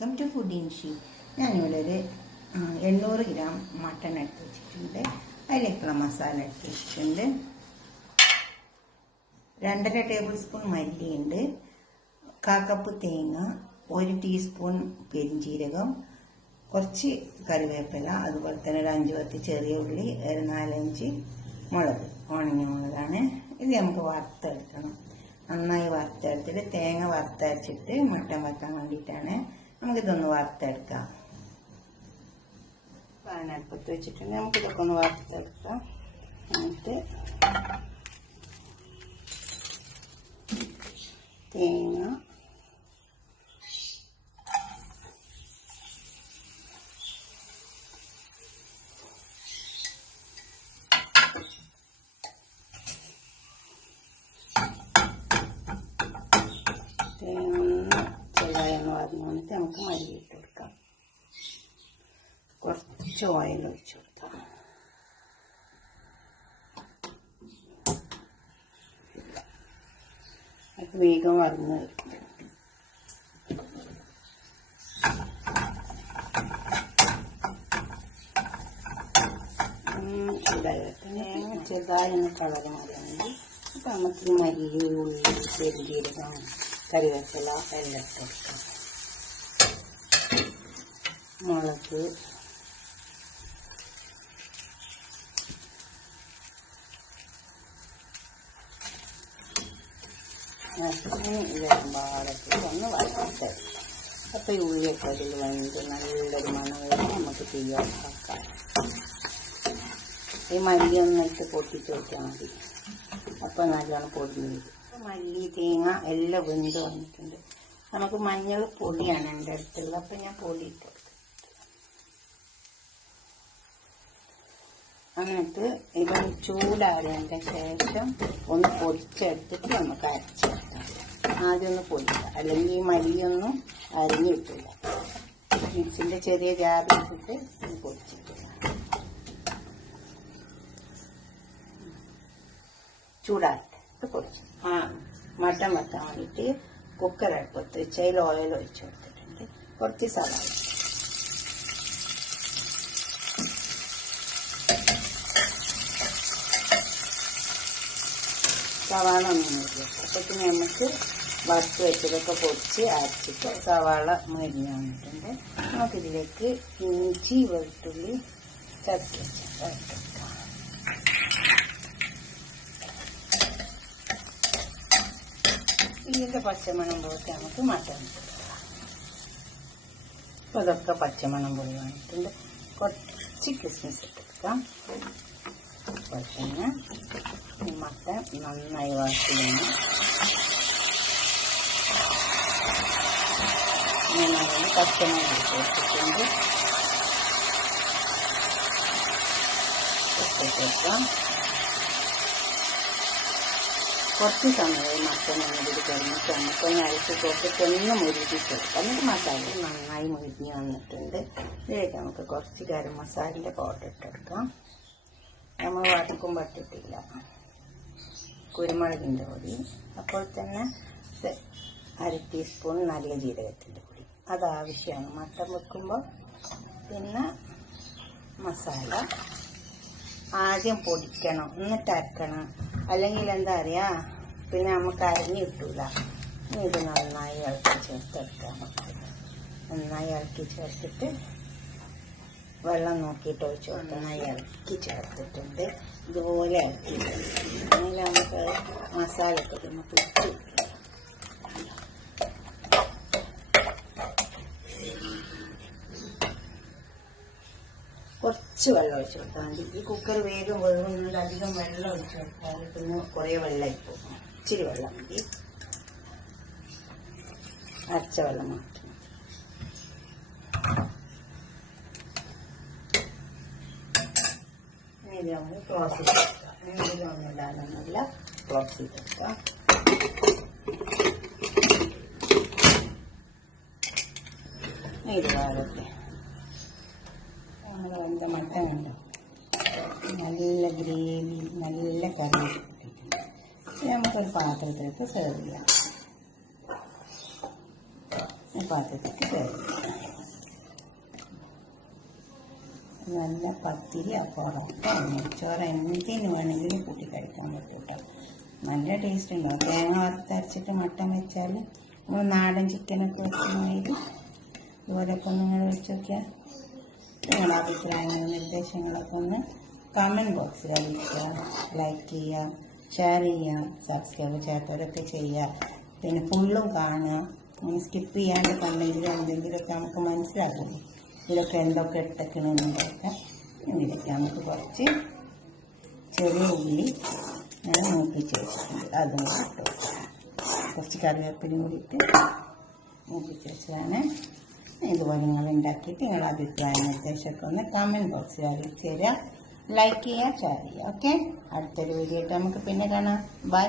Welcome to food ഇൻഷി. ഞാനിവിടെ ഒരു 800 gram mutton എടുത്ത് വെച്ചിട്ടുണ്ട്. അതിലേക്കുള്ള മസാല എടുത്ത് വെച്ചിട്ടുണ്ട്. 2.5 ടേബിൾ സ്പൂൺ മല്ലിയുണ്ട്, 1/4 കപ്പ് തേങ്ങ, 1 ടീസ്പൂൺ പെരിഞ്ജീരകം, കുറച്ച് കറിവേപ്പില, അതുപോലെ തന്നെ ഒരു 5-10 ചെറിയ ഉള്ളി, ഒരു 4-5 മുളക്, ഉണങ്ങിയ മുളകാണ്. ഇത് നമുക്ക് വറുത്തെടുക്കണം. നന്നായി വറുത്തെടുത്തിട്ട് തേങ്ങ വറുത്തരച്ചിട്ട് മട്ടൻ വെക്കാൻ വേണ്ടിയിട്ടാണ്. നമുക്കിതൊന്ന് വറുത്തെടുക്കാം. പാൻ അടുപ്പത്ത് വെച്ചിട്ടുണ്ട്. നമുക്കിതൊക്കെ ഒന്ന് വറുത്തെടുക്കാം. എന്നിട്ട് തേങ്ങ, ചെറുതായെന്ന് പറഞ്ഞു വന്നിട്ട് നമുക്ക് മല്ലി ഇട്ട് കൊടുക്കാം. കുറച്ച് ഓയിൽ ഒഴിച്ചു കൊടുക്കാം. അത് വേഗം വറന്ന് ചെറുതായി ഒന്ന് കളർ മാറിയാണെങ്കിൽ അപ്പം നമുക്ക് മല്ലി, ഉള്ളി, പെരുംജീരകം, കറിവേപ്പില എല്ലാം ഇട്ട് കൊടുക്കാം. മുളക്, ഇതെമ്പാടൊക്കെ ഒന്ന് വറുത്തെടുക്കാം. അപ്പോൾ ഈ ഉള്ളിയൊക്കെ അതിൽ വെന്ത് നല്ലൊരു മണം വരും. നമുക്ക് തീയാക്കാം. ഈ മല്ലി ഒന്നിട്ട് പൊട്ടിച്ച് വെച്ചാൽ മതി. അപ്പോൾ നല്ലോണം പൊടിഞ്ഞ് വരും. മല്ലി, തേങ്ങ എല്ലാം വെന്ത് വന്നിട്ടുണ്ട്. നമുക്ക് മഞ്ഞൾ പൊടിയാണ് എൻ്റെ അടുത്തുള്ളത്. അപ്പം ഞാൻ പൊടി ഇട്ട് കൊടുക്കും. എന്നിട്ട് ഇതൊന്ന് ചൂടാറിയതിൻ്റെ ശേഷം ഒന്ന് പൊടിച്ചെടുത്തിട്ട് നമുക്ക് അരച്ചെടുക്കാം. ആദ്യം ഒന്ന് പൊടിക്കാം, അല്ലെങ്കിൽ ഈ മല്ലിയൊന്നും അരിഞ്ഞു കിട്ടില്ല. മിക്സിൻ്റെ ചെറിയ ജാറിലിട്ടിട്ട് ഒന്ന് പൊടിച്ചിട്ടില്ല. ചൂടായിട്ട് പൊടിച്ചു. മട്ടൻ വെക്കാൻ വേണ്ടിയിട്ട് കുക്കർ അടുപ്പത്ത് വെച്ച് അതിൽ ഓയിൽ ഒഴിച്ചു കൊടുത്തിട്ടുണ്ട്. കുറച്ച് സവാള, ഒന്ന് മുരിഞ്ഞു. അപ്പോഴത്തേന് നമുക്ക് വറുത്ത് വെച്ചതൊക്കെ പൊടിച്ച് അരച്ചിട്ട് സവാള മുരിഞ്ഞ് വന്നിട്ടുണ്ട്. നമുക്കിതിലേക്ക് ഇഞ്ചി, വെളുത്തുള്ളി ചതച്ച് വെച്ചെടുക്കാം. ഇതിൻ്റെ പച്ചമണം പോയിട്ട് നമുക്ക് മട്ടൺ കൊടുക്കാം. അപ്പോൾ അതൊക്കെ പച്ചമണം പോയി വന്നിട്ടുണ്ട്. കുറച്ച് കിസ്മിസ് ഇട്ടെടുക്കാം. അപ്പോൾ തന്നെ ഈ മട്ടൺ നന്നായി വാട്ടി വേണം. ഇങ്ങനെ പച്ചമണം ഇട്ടിട്ടുണ്ട്. ഇട്ടെടുക്കാം. കുറച്ച് സമയം മട്ടൻ ഒന്നിട്ട് കഴിഞ്ഞിട്ട് നമുക്കൊന്ന് അരച്ച് കൊടുത്തിട്ട് ഒന്ന് മുരിപ്പിച്ചെടുക്കാം. എന്നിട്ട് മസാല നന്നായി മുരിഞ്ഞ് വന്നിട്ടുണ്ട്. ഇതിലേക്ക് നമുക്ക് കുറച്ച് ഗരം മസാലയുടെ പൗഡർ ഇട്ടെടുക്കാം. നമ്മൾ വറുക്കുമ്പോൾ ഇട്ടിട്ടില്ല. കുരുമുളകിൻ്റെ പൊടി, അപ്പോൾ തന്നെ 1/2 ടീസ്പൂൺ നല്ല ജീരകത്തിൻ്റെ പൊടി, അത് ആവശ്യമാണ് മട്ടൻ വെക്കുമ്പോൾ. പിന്നെ മസാല ആദ്യം പൊടിക്കണം, എന്നിട്ട് അരക്കണം. അല്ലെങ്കിൽ എന്താ അറിയാ, പിന്നെ നമുക്ക് അരിഞ്ഞ് കിട്ടൂല. ഇത് നന്നായി ഇളക്കി ചേർത്തെടുക്കാൻ പറ്റും. നന്നായി ഇളക്കി ചേർത്തിട്ട് വെള്ളം നോക്കിയിട്ട് ഒഴിച്ച് നന്നായി ഇളക്കി ചേർത്തിട്ടുണ്ട്. ഇതുപോലെ ഇളക്കി അങ്ങനെ നമുക്ക് മസാലയൊക്കെ നമുക്ക് ഇട്ട് കുറച്ച് വെള്ളം ഒഴിച്ച് കൊടുത്താൽ മതി. ഈ കുക്കർ വേഗം വേകുന്നുണ്ട്. അധികം വെള്ളം ഒഴിച്ച് കൊടുത്താൽ പിന്നെ കുറേ വെള്ളമായി പോകും. ഇച്ചിരി വെള്ളം മതി. അരച്ച വെള്ളം മാത്രം. ഇത് നമ്മൾ ക്ലോസ് ചെയ്തെടുക്കാം. ഇതിലൊന്നും ഇടാനൊന്നുമില്ല. ക്ലോസ് ചെയ്തെടുക്കാം. ഇത് വേറൊക്കെ വെന്ത മട്ടൻ ഉണ്ടോ, നല്ല ഗ്രേവി, നല്ല കറി കിട്ടിയിട്ടുണ്ട്. നമുക്കൊരു പാത്രത്തിലേക്ക് സെർവ് ചെയ്യാം. പാത്രത്തിൽ ചേർക്കും. നല്ല പത്തിരി പൊറോട്ട നെയ്ച്ചോറ് എന്തിന് വേണമെങ്കിലും കൂട്ടി കഴിക്കാൻ പറ്റും കേട്ടോ. നല്ല ടേസ്റ്റ് ഉണ്ടാവും. തേങ്ങ വറുത്തരച്ചിട്ട് മട്ടൻ വെച്ചാൽ നമ്മൾ നാടൻ ചിക്കനൊക്കെ വെക്കുന്നതിൽ ഇതുപോലൊക്കെ ഒന്ന് നിങ്ങൾ വെച്ച് നോക്കിയാൽ നിങ്ങളുടെ അഭിപ്രായങ്ങളും നിർദ്ദേശങ്ങളൊക്കെ ഒന്ന് കമൻറ്റ് ബോക്സിൽ അറിയിക്കുക. ലൈക്ക് ചെയ്യുക, ഷെയർ ചെയ്യുക, സബ്സ്ക്രൈബ് ചെയ്യാത്തവരൊക്കെ ചെയ്യുക. പിന്നെ ഫുള്ളും കാണുക. അങ്ങനെ സ്കിപ്പ് ചെയ്യാണ്ട് കണ്ടെങ്കിലും എന്തെങ്കിലുമൊക്കെ നമുക്ക് മനസ്സിലാക്കുന്നു. ഇതിലൊക്കെ എന്തൊക്കെ ഇട്ടക്കണമെന്നൊക്കെ. ഇതിലൊക്കെ നമുക്ക് കുറച്ച് ചെറിയ ഉള്ളി ഞാൻ മൂപ്പിച്ച് വെച്ചിട്ടുണ്ട്, അതും കൂടി ഇട്ടു. കുറച്ച് കറിവേപ്പിലയും കൂടി ഇട്ട് മൂപ്പിച്ച് വെച്ചതാണ്. ഇതുപോലെ നിങ്ങൾ ഉണ്ടാക്കിയിട്ട് നിങ്ങളുടെ അഭിപ്രായ നിർദ്ദേശമൊക്കെ ഒന്ന് കമൻറ്റ് ബോക്സിൽ അറിയിച്ച് തരിക. ലൈക്ക് ചെയ്യുക, ഷെയർ ചെയ്യുക. ഓക്കെ, അടുത്തൊരു വീഡിയോ ആയിട്ട് നമുക്ക് പിന്നെ കാണാം. ബൈ.